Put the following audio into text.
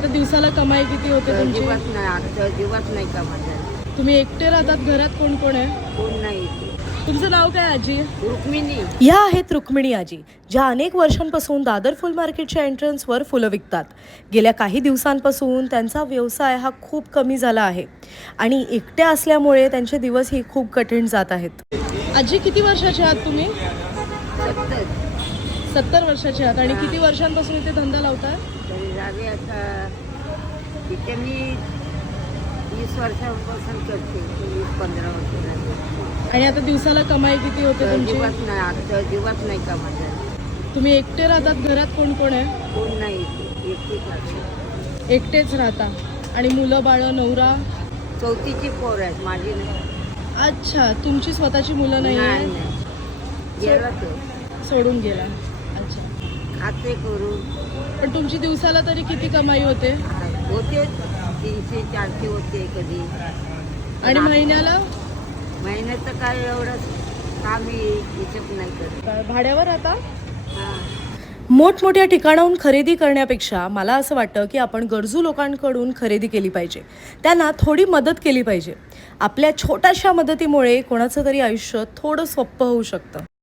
आता दिवसाला कमाई किती होते तुमची? अजिबात नाही, आता अजिबात नाही कमाल. तुम्ही एकटे राहतात, घरात कोण कोण आहे? कोण नाही. तुमचं नाव काय आजी? रुक्मिणी. या आहेत रुक्मिणी आजी, ज्या अनेक वर्षांपासून दादर फुल मार्केटच्या एंट्रन्सवर फुलं विकतात. गेल्या काही दिवसांपासून त्यांचा व्यवसाय हा खूप कमी झाला आहे आणि एकट्या असल्यामुळे त्यांचे दिवसही खूप कठीण जात आहेत. आजी किती वर्षाचे आहात तुम्ही? 70 70 वर्षाचे आहात. आणि किती वर्षांपासून इथे धंदा लावताय? तरी झाले आता इथे मी 20 वर्षांपासून करते, 20-15 वर्ष झाले. आणि आता दिवसाला कमाई किती होते तुमची? अजिबात नाही, आता अजिबात नाही कमाल. तुम्ही एकटे राहतात, घरात कोण कोण आहे? कोण नाही, एकटीच राहते. एकटेच राहता. आणि मुलं बाळं, नवरा? चौथीची पोर आहेत, माझी नाही. अच्छा, तुमची स्वतःची मुलं नाही नाही आहे? नाही, गेला तो. सोडून गेला. अच्छा. खाते करून पण तुमची दिवसाला तरी किती कमाई होते? होते 300-400 होते कधी. आणि महिन्याला? महिन्याचं काय एवढं काम हिशोब नाही करत. भाड्यावर राहता? हां. मोठमोठ्या ठिकाणाहून खरेदी करण्यापेक्षा मला असं वाटतं की आपण गरजू लोकांकडून खरेदी केली पाहिजे, त्यांना थोडी मदत केली पाहिजे. आपल्या छोट्याशा मदतीमुळे कोणाचं तरी आयुष्य थोडं सोपं होऊ शकतं.